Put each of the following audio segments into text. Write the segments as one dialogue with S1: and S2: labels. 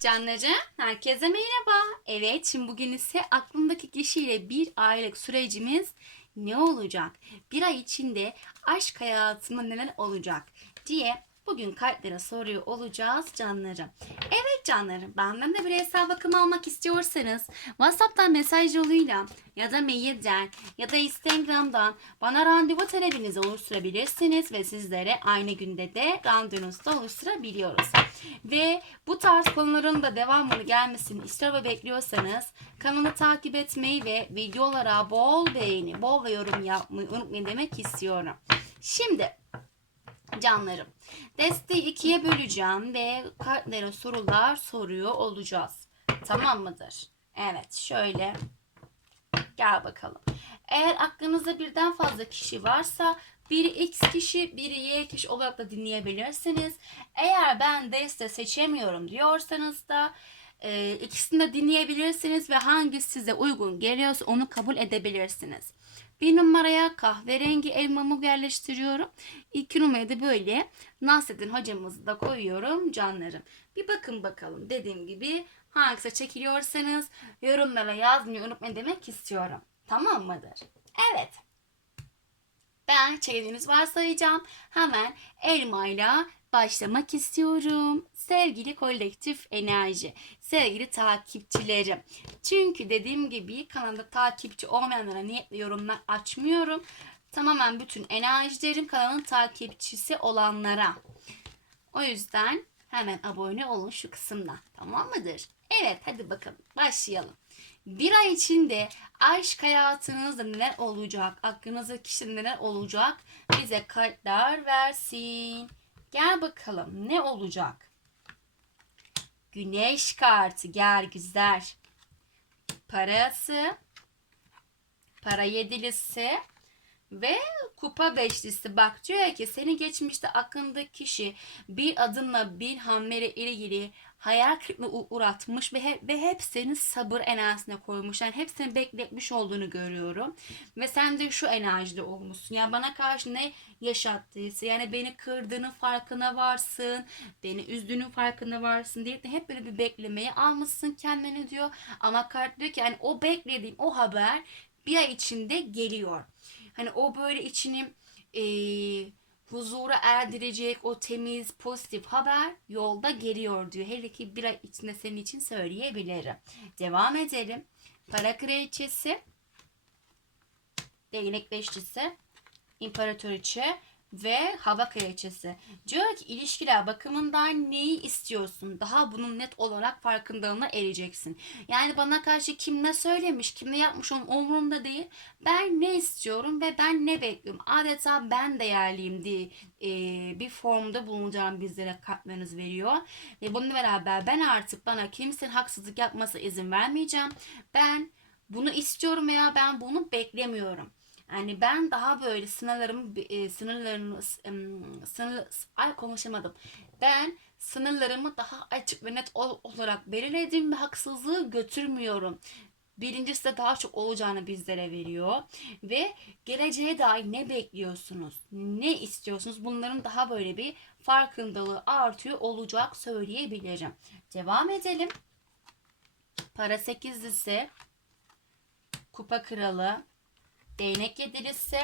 S1: Canları, herkese merhaba. Evet, şimdi bugün ise aklımdaki kişiyle bir aylık sürecimiz ne olacak? Bir ay içinde aşk hayatında neler olacak diye bugün kalplere soruyor olacağız canlarım. Evet canlarım, benden de bireysel bakım almak istiyorsanız WhatsApp'tan mesaj yoluyla ya da mailden ya da Instagram'dan bana randevu talebinizi oluşturabilirsiniz ve sizlere aynı günde de randevunuzu da oluşturabiliyoruz. Ve bu tarz konuların da devamını gelmesini istiyor ve bekliyorsanız kanalı takip etmeyi ve videolara bol beğeni, bol yorum yapmayı unutmayın demek istiyorum. Şimdi canlarım desteği ikiye böleceğim ve kartlara sorular soruyor olacağız. Tamam mıdır? Evet şöyle gel bakalım. Eğer aklınızda birden fazla kişi varsa biri X kişi, biri Y kişi olarak da dinleyebilirsiniz. Eğer ben deste seçemiyorum diyorsanız da e, ikisini de dinleyebilirsiniz ve hangisi size uygun geliyorsa onu kabul edebilirsiniz. Bir numaraya kahverengi elmamı yerleştiriyorum. İki numaraya da böyle Nasrettin hocamızı da koyuyorum canlarım. Bir bakın bakalım dediğim gibi hangisi çekiliyorsanız yorumlara yazmayı unutmayın demek istiyorum. Tamam mıdır? Evet. Ben çekildiğiniz varsayacağım. Hemen elmayla başlamak istiyorum. Sevgili kolektif enerji, sevgili takipçilerim. Çünkü dediğim gibi kanalda takipçi olmayanlara niyetle yorumlar açmıyorum. Tamamen bütün enerjilerim kanalın takipçisi olanlara. O yüzden hemen abone olun şu kısımda. Tamam mıdır? Evet hadi bakalım başlayalım. Bir ay içinde aşk hayatınızda neler olacak? Aklınızda kişide neler olacak? Bize kartlar versin. Gel bakalım ne olacak? Güneş kartı gel güzel. Parası. Para yedilisi. Ve kupa beşlisi bak diyor ki seni geçmişte aklındaki kişi bir adımla bir hamleyle ilgili hayal kırıklığına uğratmış ve, hep, ve hep seni sabır enerjisine koymuş. Yani hep seni bekletmiş olduğunu görüyorum. Ve sen de şu enerjide olmuşsun. Yani bana karşı ne yaşattıysa yani beni kırdığının farkına varsın. Beni üzdüğünün farkına varsın diye de hep böyle bir beklemeye almışsın kendini diyor. Ama kart diyor ki yani o beklediğin o haber bir ay içinde geliyor. Hani o böyle içini eee huzura erdirecek o temiz pozitif haber yolda geliyor diyor. Hele ki bir ay içinde senin için söyleyebilirim. Devam edelim. Para kraliçesi, değnek beşlisi, imparatoriçe ve hava kraliçesi. Diyor ki ilişkiler bakımından neyi istiyorsun? Daha bunun net olarak farkındalığına ereceksin. Yani bana karşı kim ne söylemiş, kim ne yapmış onun umurumda değil. Ben ne istiyorum ve ben ne bekliyorum? Adeta ben değerliyim diye e, bir formda bulunacağım bizlere kartlarınız veriyor. Ve bununla beraber ben artık bana kimsenin haksızlık yapması izin vermeyeceğim. Ben bunu istiyorum veya ben bunu beklemiyorum. Yani ben daha böyle sınırlarımı e, sınırlarımı sınır ay konuşamadım. Ben sınırlarımı daha açık ve net ol- olarak belirledim ve haksızlığı götürmüyorum. Birincisi de daha çok olacağını bizlere veriyor. Ve geleceğe dair ne bekliyorsunuz? Ne istiyorsunuz? Bunların daha böyle bir farkındalığı artıyor olacak söyleyebilirim. Devam edelim. Para sekizlisi, kupa kralı, değnek yedilisi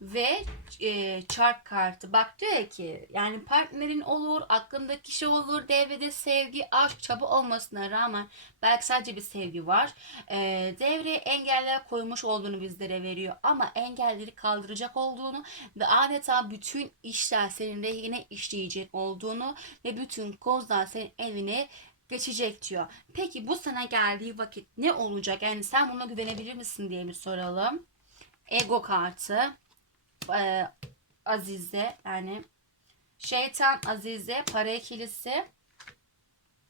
S1: ve e, çark kartı. Bak diyor ki yani partnerin olur, aklındaki kişi olur, devrede sevgi, aşk, çaba olmasına rağmen belki sadece bir sevgi var. E, devreye engeller koymuş olduğunu bizlere veriyor ama engelleri kaldıracak olduğunu ve adeta bütün işler senin lehine işleyecek olduğunu ve bütün kozlar senin evine geçecek diyor. Peki bu sana geldiği vakit ne olacak? Yani sen buna güvenebilir misin diye bir soralım ego kartı e, Azize yani şeytan Azize para ikilisi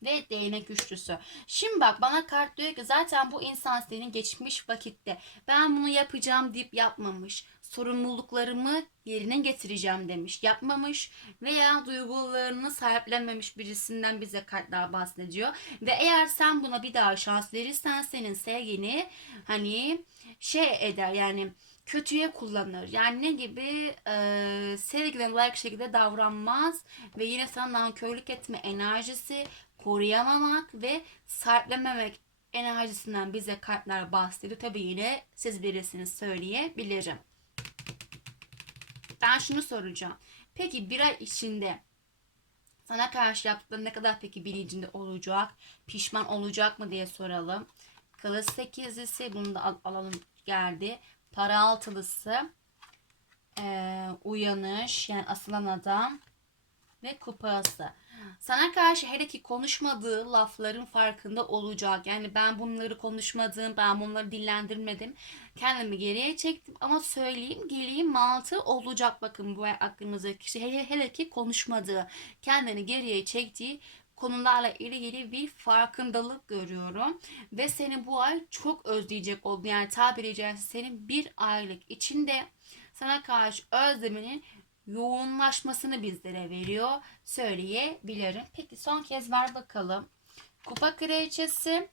S1: ve değnek güçlüsü. Şimdi bak bana kart diyor ki zaten bu insan senin geçmiş vakitte ben bunu yapacağım deyip yapmamış. Sorumluluklarımı yerine getireceğim demiş. Yapmamış veya duygularını sahiplenmemiş birisinden bize kartlar bahsediyor. Ve eğer sen buna bir daha şans verirsen senin sevgini hani şey eder yani kötüye kullanır. Yani ne gibi e, sevgiden layık şekilde davranmaz ve yine sana nankörlük etme enerjisi koruyamamak ve sertlememek enerjisinden bize kartlar bahsediyor. Tabii yine siz bilirsiniz söyleyebilirim. Ben şunu soracağım. Peki bir ay içinde sana karşı yaptıkları ne kadar peki bilincinde olacak? Pişman olacak mı diye soralım. Kılıç sekizlisi bunu da al- alalım geldi. Para altılısı. Ee, uyanış yani asılan adam ve kupası. Sana karşı hele ki konuşmadığı lafların farkında olacak. Yani ben bunları konuşmadım, ben bunları dillendirmedim. Kendimi geriye çektim ama söyleyeyim, geleyim mantığı olacak. Bakın bu aklımızdaki kişi hele, hele ki konuşmadığı, kendini geriye çektiği konularla ilgili bir farkındalık görüyorum. Ve seni bu ay çok özleyecek oldu. Yani tabiri caizse senin bir aylık içinde sana karşı özleminin yoğunlaşmasını bizlere veriyor söyleyebilirim. Peki son kez ver bakalım. Kupa kraliçesi,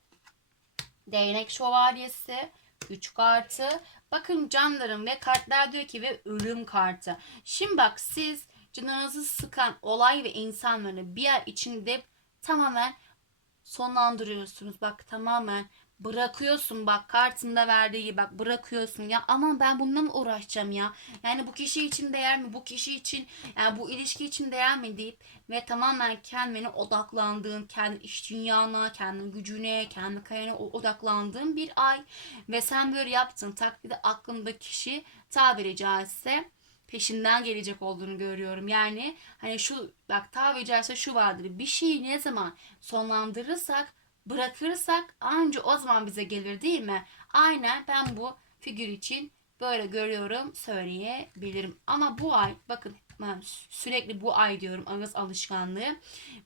S1: değnek şövalyesi, güç kartı. Bakın canlarım ve kartlar diyor ki ve ölüm kartı. Şimdi bak siz canınızı sıkan olay ve insanları bir ay içinde tamamen sonlandırıyorsunuz. Bak tamamen bırakıyorsun. Bak kartında verdiği gibi bak bırakıyorsun ya. Aman ben bununla mı uğraşacağım ya? Yani bu kişi için değer mi? Bu kişi için yani bu ilişki için değer mi deyip ve tamamen kendine odaklandığın kendi iş dünyana kendi gücüne kendi kayana odaklandığın bir ay. Ve sen böyle yaptığın takdirde aklında kişi tabiri caizse peşinden gelecek olduğunu görüyorum. Yani hani şu bak tabiri caizse şu vardır. Bir şeyi ne zaman sonlandırırsak bırakırsak anca o zaman bize gelir değil mi? Aynen ben bu figür için böyle görüyorum söyleyebilirim. Ama bu ay bakın sürekli bu ay diyorum ağız alışkanlığı.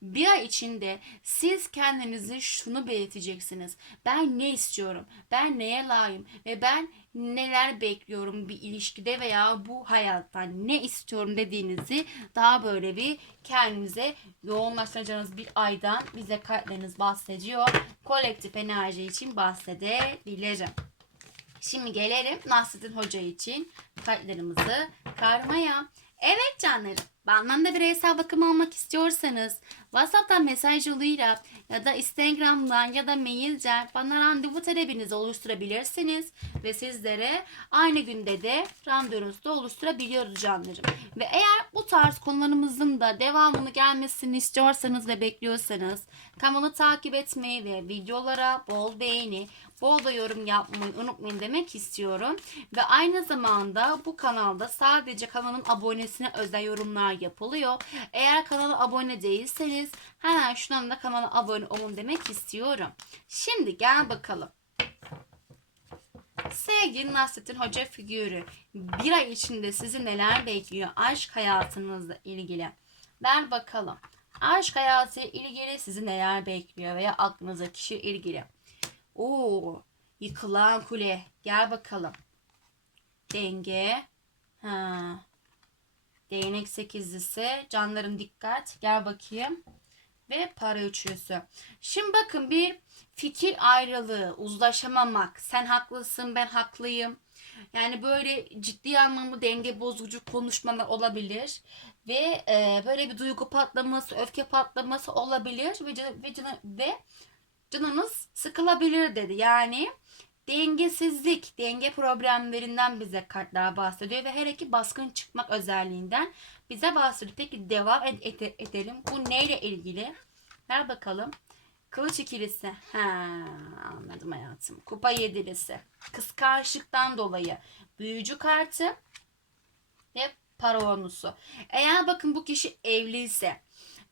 S1: Bir ay içinde siz kendinizi şunu belirteceksiniz. Ben ne istiyorum? Ben neye layığım? Ve ben neler bekliyorum bir ilişkide veya bu hayattan ne istiyorum dediğinizi daha böyle bir kendinize yoğunlaştıracağınız bir aydan bize kartlarınız bahsediyor. Kolektif enerji için bahsedebilirim. Şimdi gelelim Nasrettin Hoca için kartlarımızı karmaya. Evet canlarım. Benden de bireysel bakım almak istiyorsanız WhatsApp'tan mesaj yoluyla ya da Instagram'dan ya da mailden bana randevu talebinizi oluşturabilirsiniz. Ve sizlere aynı günde de randevunuzu da oluşturabiliyoruz canlarım. Ve eğer bu tarz konularımızın da devamını gelmesini istiyorsanız ve bekliyorsanız kanalı takip etmeyi ve videolara bol beğeni, bol da yorum yapmayı unutmayın demek istiyorum. Ve aynı zamanda bu kanalda sadece kanalın abonesine özel yorumlar yapılıyor. Eğer kanala abone değilseniz hemen şundan da kanala abone olun demek istiyorum. Şimdi gel bakalım. Sevgili Nasrettin Hoca figürü bir ay içinde sizi neler bekliyor aşk hayatınızla ilgili? Ver bakalım. Aşk hayatı ilgili sizi neler bekliyor veya aklınıza kişi ilgili? Oo, yıkılan kule. Gel bakalım. Denge. Ha. Değnek sekizlisi. Canlarım dikkat. Gel bakayım. Ve para üçlüsü. Şimdi bakın bir fikir ayrılığı, uzlaşamamak. Sen haklısın, ben haklıyım. Yani böyle ciddi anlamda denge bozucu konuşmalar olabilir ve e, böyle bir duygu patlaması, öfke patlaması olabilir ve ve ve canınız sıkılabilir dedi. Yani dengesizlik, denge problemlerinden bize kartlar bahsediyor ve her iki baskın çıkmak özelliğinden bize bahsediyor. Peki devam ed- ed- edelim. Bu neyle ilgili? Ver bakalım. Kılıç ikilisi. Ha, anladım hayatım. Kupa yedilisi. Kıskançlıktan dolayı. Büyücü kartı ve para onusu. Eğer bakın bu kişi evliyse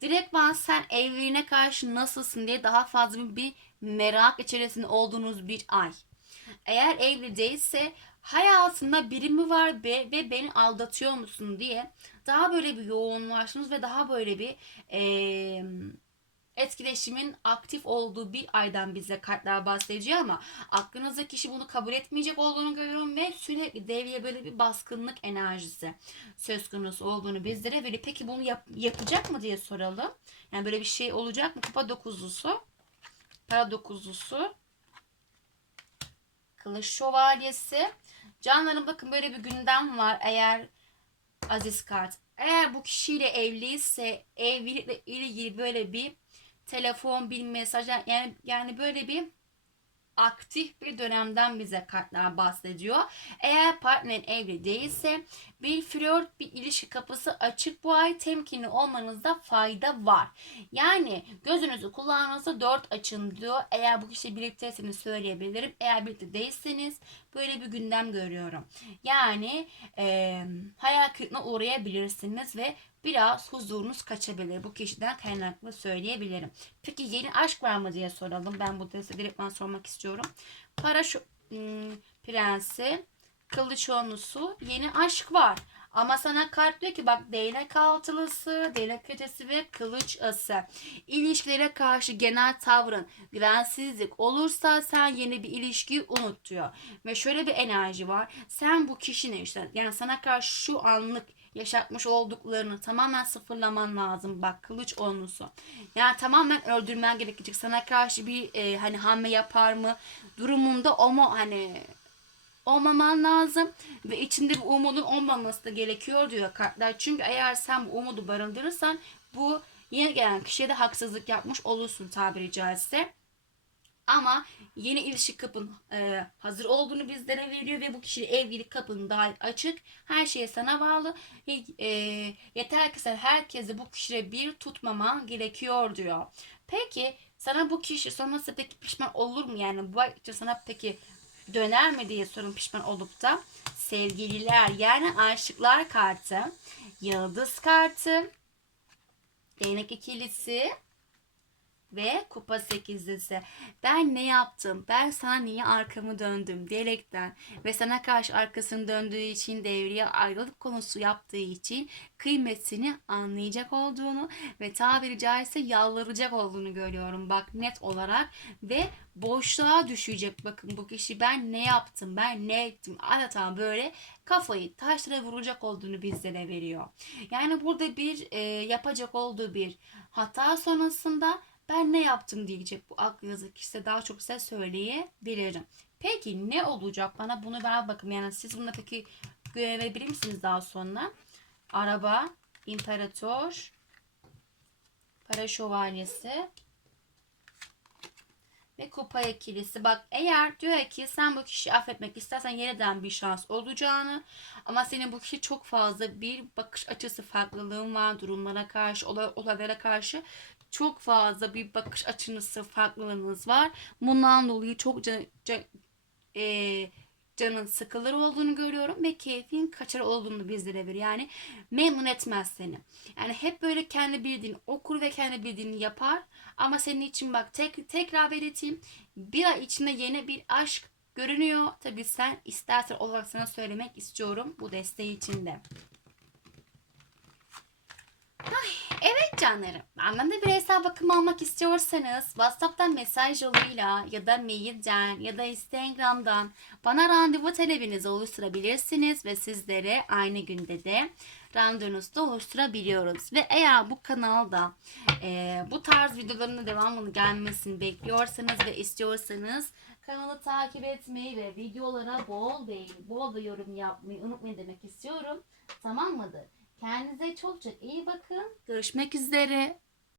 S1: direktman sen evliliğine karşı nasılsın diye daha fazla bir merak içerisinde olduğunuz bir ay. Eğer evli değilse hayatında biri mi var be ve beni aldatıyor musun diye daha böyle bir yoğunlaştınız ve daha böyle bir eee etkileşimin aktif olduğu bir aydan bize kartlar bahsediyor ama aklınızdaki kişi bunu kabul etmeyecek olduğunu görüyorum ve sürekli devreye böyle bir baskınlık enerjisi söz konusu olduğunu bizlere veriyor. Peki bunu yap- yapacak mı diye soralım. Yani böyle bir şey olacak mı? Kupa dokuzlusu, para dokuzlusu, kılıç şövalyesi. Canlarım bakın böyle bir gündem var eğer Aziz kart. Eğer bu kişiyle evliyse evlilikle ilgili böyle bir telefon, bir mesaj yani yani böyle bir aktif bir dönemden bize kartlar bahsediyor. Eğer partnerin evli değilse bir flört, bir ilişki kapısı açık bu ay temkinli olmanızda fayda var. Yani gözünüzü kulağınızı dört açın diyor. Eğer bu kişi birlikteyseniz söyleyebilirim. Eğer birlikte değilseniz böyle bir gündem görüyorum. Yani e, hayal kırıklığına uğrayabilirsiniz ve biraz huzurunuz kaçabilir. Bu kişiden kaynaklı söyleyebilirim. Peki yeni aşk var mı diye soralım. Ben bu size direktman sormak istiyorum. Para şu hmm, prensi, kılıç onlusu, yeni aşk var. Ama sana kart diyor ki bak değnek altılısı, değnek kötesi ve kılıç ası. İlişkilere karşı genel tavrın güvensizlik olursa sen yeni bir ilişkiyi unut diyor. Ve şöyle bir enerji var. Sen bu kişinin işte yani sana karşı şu anlık yaşatmış olduklarını tamamen sıfırlaman lazım. Bak kılıç onlusu. Yani tamamen öldürmen gerekecek. Sana karşı bir e, hani hamle yapar mı durumunda o mu hani olmaman lazım ve içinde bir umudun olmaması da gerekiyor diyor kartlar. Çünkü eğer sen bu umudu barındırırsan bu yeni gelen kişiye de haksızlık yapmış olursun tabiri caizse. Ama yeni ilişki kapın e, hazır olduğunu bizlere veriyor ve bu kişi evlilik kapın daha açık. Her şeye sana bağlı. E, yeter ki sen herkese bu kişiye bir tutmaman gerekiyor diyor. Peki sana bu kişi sonrasında peki pişman olur mu? Yani bu sana peki döner mi diye sorun pişman olup da sevgililer yani aşıklar kartı, yıldız kartı, değnek ikilisi ve kupa sekizlisi. Ben ne yaptım? Ben sana niye arkamı döndüm diyerekten ve sana karşı arkasını döndüğü için devreye ayrılık konusu yaptığı için kıymetini anlayacak olduğunu ve tabiri caizse yalvaracak olduğunu görüyorum. Bak net olarak ve boşluğa düşecek. Bakın bu kişi ben ne yaptım? Ben ne ettim? Adeta böyle kafayı taşlara vuracak olduğunu bizlere veriyor. Yani burada bir e, yapacak olduğu bir hata sonrasında ben ne yaptım diyecek bu aklı yazık kişi daha çok size söyleyebilirim. Peki ne olacak bana bunu ver bakın yani siz bunu peki görebilir misiniz daha sonra? Araba, imparator, para şövalyesi ve kupa ikilisi. Bak eğer diyor ki sen bu kişiyi affetmek istersen yeniden bir şans olacağını ama senin bu kişi çok fazla bir bakış açısı farklılığın var durumlara karşı, olay, olaylara karşı çok fazla bir bakış açınız, farklılığınız var. Bundan dolayı çok can, can, e, canın sıkılır olduğunu görüyorum ve keyfin kaçar olduğunu bizlere veriyor. Yani memnun etmez seni. Yani hep böyle kendi bildiğini okur ve kendi bildiğini yapar. Ama senin için bak tek, tekrar belirteyim. Bir ay içinde yeni bir aşk görünüyor. Tabii sen istersen olarak sana söylemek istiyorum bu desteği içinde. Evet canlarım. Benden de bireysel bakım almak istiyorsanız WhatsApp'tan mesaj yoluyla ya da mailden ya da Instagram'dan bana randevu talebinizi oluşturabilirsiniz ve sizlere aynı günde de randevunuzu da oluşturabiliyoruz. Ve eğer bu kanalda e, bu tarz videoların devamını gelmesini bekliyorsanız ve istiyorsanız kanalı takip etmeyi ve videolara bol beğeni, bol da yorum yapmayı unutmayın demek istiyorum. Tamam mıdır? Kendinize çok çok iyi bakın. Görüşmek üzere.